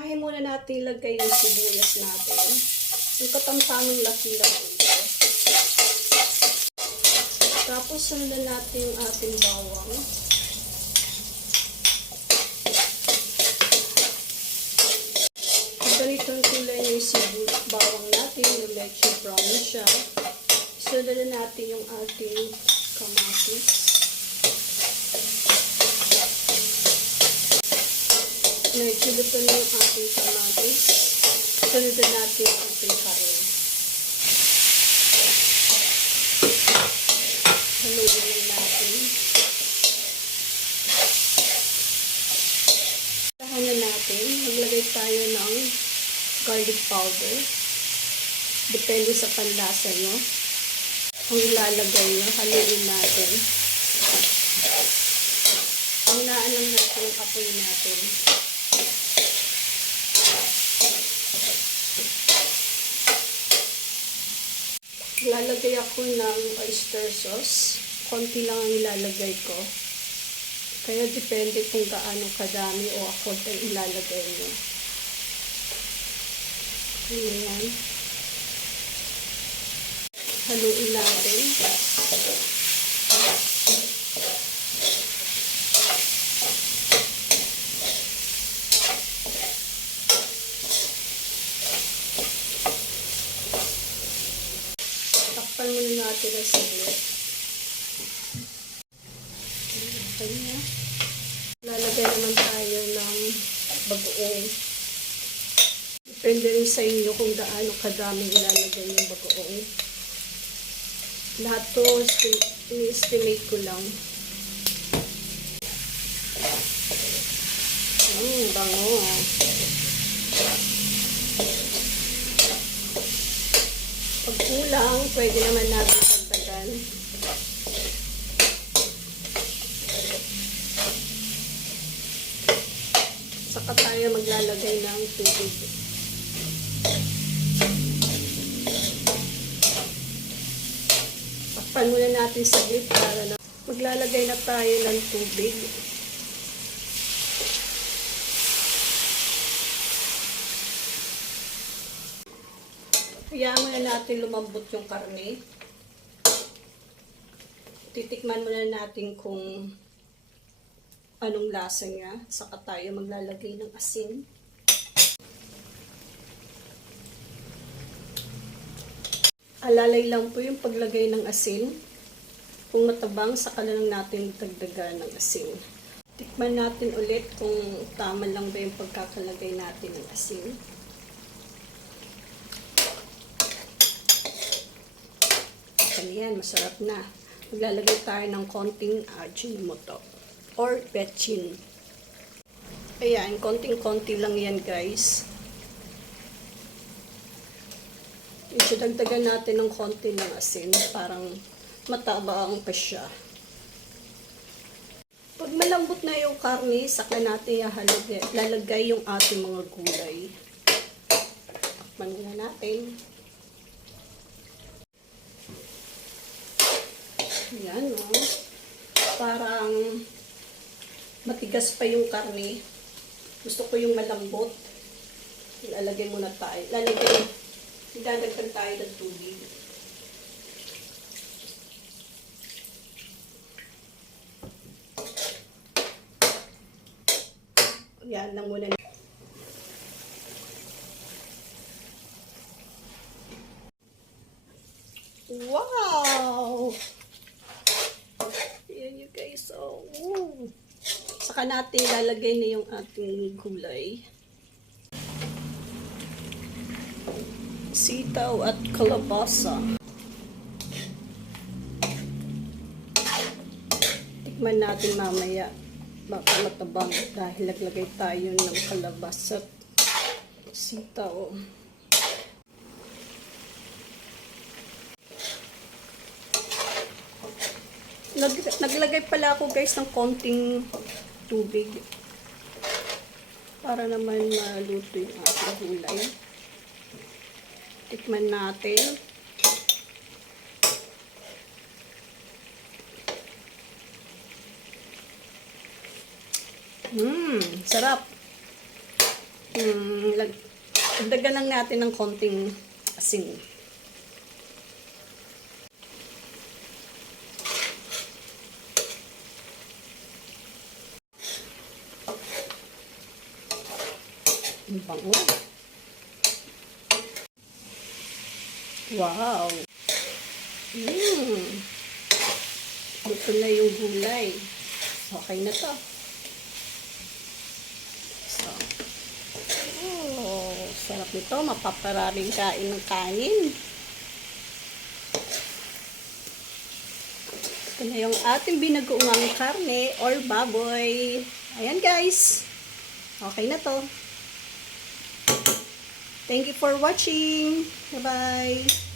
Unahin muna natin ilagay yung sibuyas natin. Yung katamtamang laki lang ito. Tapos sundan natin yung ating bawang. Ganitong kulay yung bawang natin, yung medyo brown siya. Sundan natin yung ating kamatis. Medyo luto na yung ating kamatis. Sundan natin yung ating karne. Haluin lang natin. Tahanan natin. Maglagay tayo ng garlic powder. Depende sa panlasa nyo. Kung ilalagay nyo, haluin natin. Unaan lang natin yung apoy natin. Lalagay ako ng oyster sauce. Konti lang ang ilalagay ko. Kaya depende kung gaano kadami o ako tayo ilalagay nyo. Ayan. Haluin natin. Takpan muna natin ang saglit. Okay na. Lalagay naman tayo ng bagoong. Depende rin sa inyo kung gaano kadami ilalagay yung bagoong. Lahat to, i-estimate ko lang. Bango. Pag kulang, pwede naman natin pagdagan. Saka tayo maglalagay ng tubig. Takpan muna natin saglit para na maglalagay na tayo ng tubig. Hayaan muna natin lumambot yung karne. Titikman muna natin kung anong lasa niya. Saka tayo maglalagay ng asin. Alalay lang po yung paglagay ng asin. Kung matabang, saka lang natin dagdagan ng asin. Tikman natin ulit kung tama lang ba yung pagkakalagay natin ng asin. Ayan, masarap na. Maglalagay tayo ng konting Ajinomoto or betchin. Ayan, konting-konti lang yan guys. Dagdagan natin ng konti ng asin, parang matabang pa siya. Pag malambot na yung karne, saka natin lalagay yung ating mga gulay. Takpan na natin. Yan, oh. Parang matigas pa yung karne. Gusto ko yung malambot. Ilalagay muna tayo. Idadagdag tayo ng tubig. Yan lang muna. Wow! Ayan you guys. Oh. Saka natin ilalagay na yung ating gulay. Sitaw at kalabasa. Tikman natin mamaya. Baka matabang dahil naglagay tayo ng kalabasa at sitaw. Naglagay pala ako guys ng konting tubig para naman maluto yung ating gulay. Tikman natin. Sarap. Dagdagan lang natin ng konting asin. Ang bango. Wow! Luto na yung gulay. Okay na to. So, sarap nito. Mapapararing kain ng kanin. Ito na yung ating binagoong karne or baboy. Ayan guys. Okay na to. Thank you for watching. Bye-bye.